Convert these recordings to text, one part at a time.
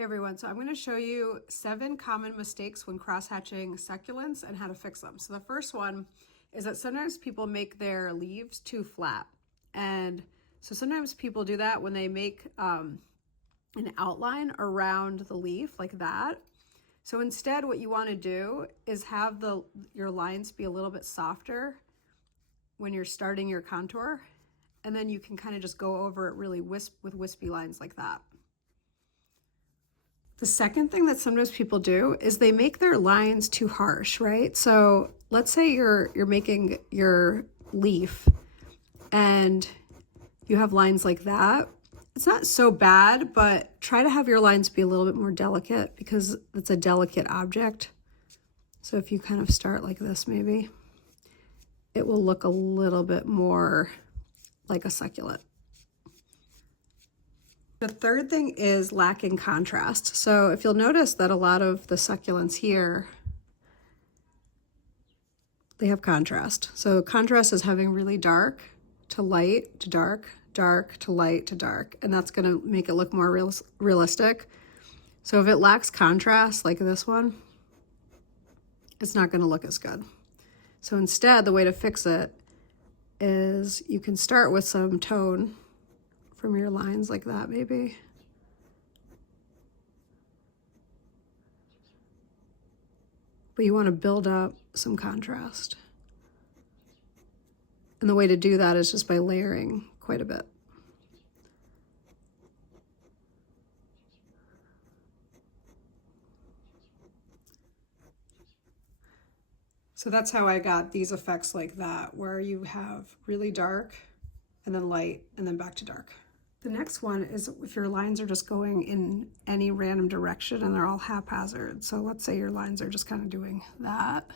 Hey everyone, so I'm going to show you 7 common mistakes when cross-hatching succulents and how to fix them. So the first one is that sometimes people make their leaves too flat. And so sometimes people do that when they make an outline around the leaf like that. So instead what you want to do is have your lines be a little bit softer when you're starting your contour. And then you can kind of just go over it really with wispy lines like that. The second thing that sometimes people do is they make their lines too harsh, right? So let's say you're making your leaf and you have lines like that. It's not so bad, but try to have your lines be a little bit more delicate because it's a delicate object. So if you kind of start like this, maybe it will look a little bit more like a succulent. The third thing is lacking contrast. So if you'll notice that a lot of the succulents here, they have contrast. So contrast is having really dark to light to dark, dark to light to dark, and that's gonna make it look more realistic. So if it lacks contrast like this one, it's not gonna look as good. So instead, the way to fix it is you can start with some tone from your lines like that, maybe. But you want to build up some contrast. And the way to do that is just by layering quite a bit. So that's how I got these effects like that, where you have really dark and then light and then back to dark. The next one is if your lines are just going in any random direction and they're all haphazard. So let's say your lines are just kind of doing that.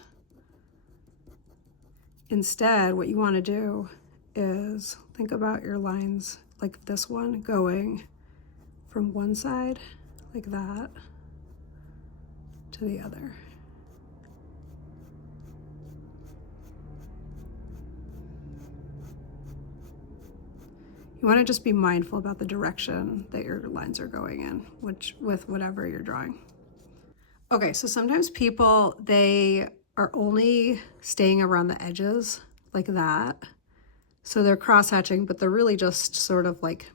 Instead, what you want to do is think about your lines like this one going from one side like that to the other. You want to just be mindful about the direction that your lines are going in, with whatever you're drawing. Okay, so sometimes people, they are only staying around the edges like that. So they're cross-hatching, but they're really just sort of like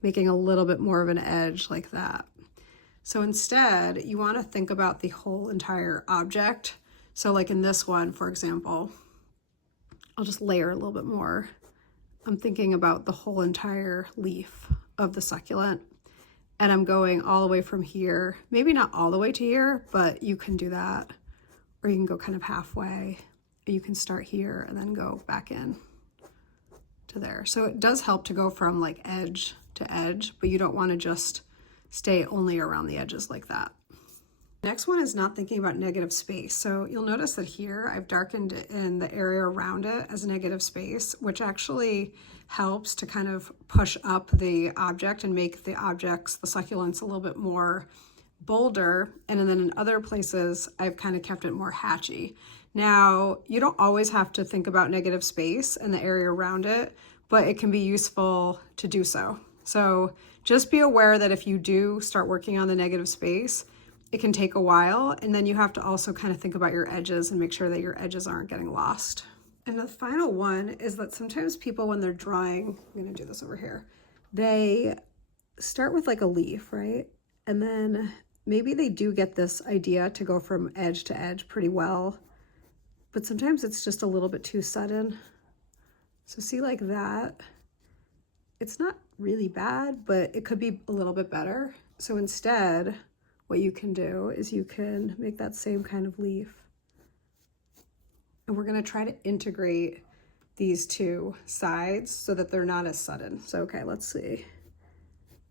making a little bit more of an edge like that. So instead, you want to think about the whole entire object. So like in this one, for example, I'll just layer a little bit more. I'm thinking about the whole entire leaf of the succulent, and I'm going all the way from here, maybe not all the way to here, but you can do that, or you can go kind of halfway. You can start here and then go back in to there. So it does help to go from like edge to edge, but you don't want to just stay only around the edges like that. Next one is not thinking about negative space. So you'll notice that here I've darkened in the area around it as negative space, which actually helps to kind of push up the object and make the objects, the succulents, a little bit more bolder. And then in other places, I've kind of kept it more hatchy. Now, you don't always have to think about negative space and the area around it, but it can be useful to do so. So just be aware that if you do start working on the negative space, it can take a while, and then you have to also kind of think about your edges and make sure that your edges aren't getting lost. And the final one is that sometimes people, when they're drawing, I'm gonna do this over here, they start with like a leaf, right? And then maybe they do get this idea to go from edge to edge pretty well, but sometimes it's just a little bit too sudden. So see, like that, it's not really bad, but it could be a little bit better. So instead, what you can do is you can make that same kind of leaf. And we're gonna try to integrate these two sides so that they're not as sudden. So, okay, let's see.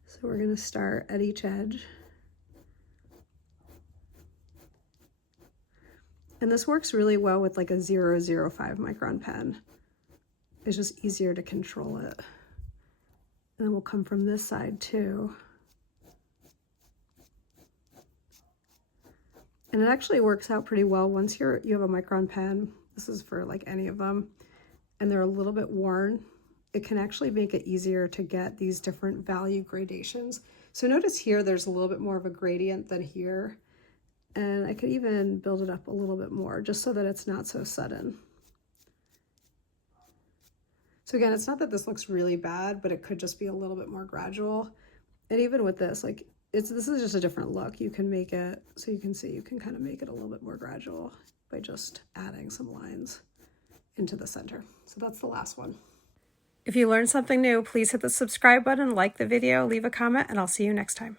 So we're gonna start at each edge. And this works really well with like a 005 micron pen. It's just easier to control it. And then we'll come from this side too. And it actually works out pretty well once you have a Micron pen. This is for like any of them, and they're a little bit worn. It can actually make it easier to get these different value gradations. So notice here there's a little bit more of a gradient than here. And I could even build it up a little bit more just so that it's not so sudden. So again, it's not that this looks really bad, but it could just be a little bit more gradual. And even with this, like this is just a different look. You can make it, so you can see, you can kind of make it a little bit more gradual by just adding some lines into the center. So that's the last one. If you learned something new, please hit the subscribe button, like the video, leave a comment, and I'll see you next time.